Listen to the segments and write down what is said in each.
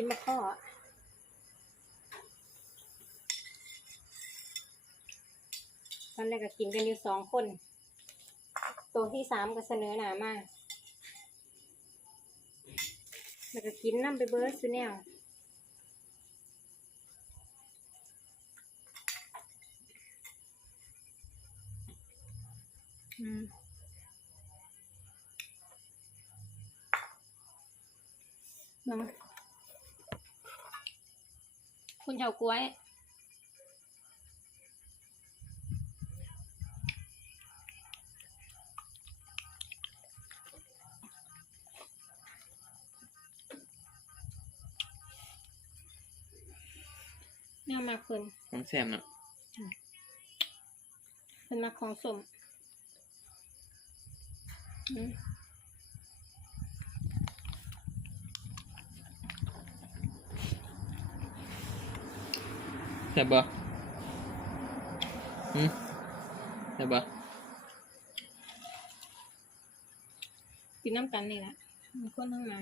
กินมะข้อตอนแรกก็กินกันอยู่สองคน ตัวที่สามก็เสนอหนามาแล้วก็กินน้ำไปเบิร์ดซูแนวอืมน้ำ คุณเฉาก้วย แนวมาเพิ่นของแซมเนาะเพิ่นมาของสมอืม ซ่บบ่อืมแซ่บบ่กินน้ำกันนี่แหละมีคนทั้งมา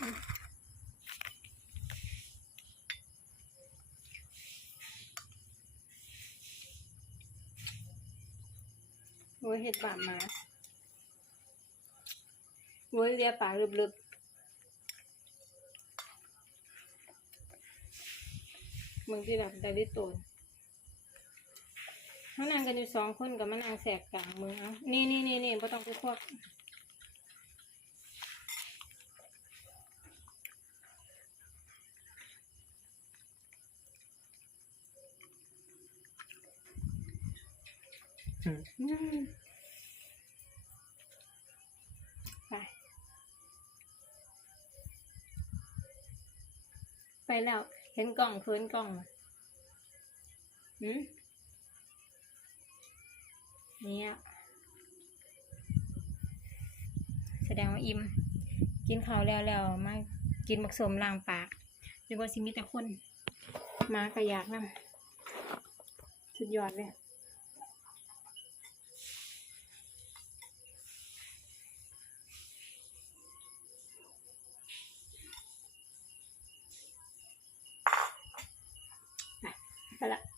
อืมโอ้ยเห็ดบาปหมาโอ้ยเรียป่าลึบๆ มึงที่แบบได้ดิโตนเขานั่งกันอยู่สองคนกับมันนางแสกกลางมือเอานี่นี่นี่นี่ไ่ต้องไปพวกอืมอืมไป ไปแล้ว เห็นกล่องเคินกล่องหืมเนี่ยแสดงว่าอิ่ม กินข้าวแล้วแล้วมากินหมักสมล้างปากดีกว่าสิมีแต่คน มากระยากนำสุดยอดเลย Hasta la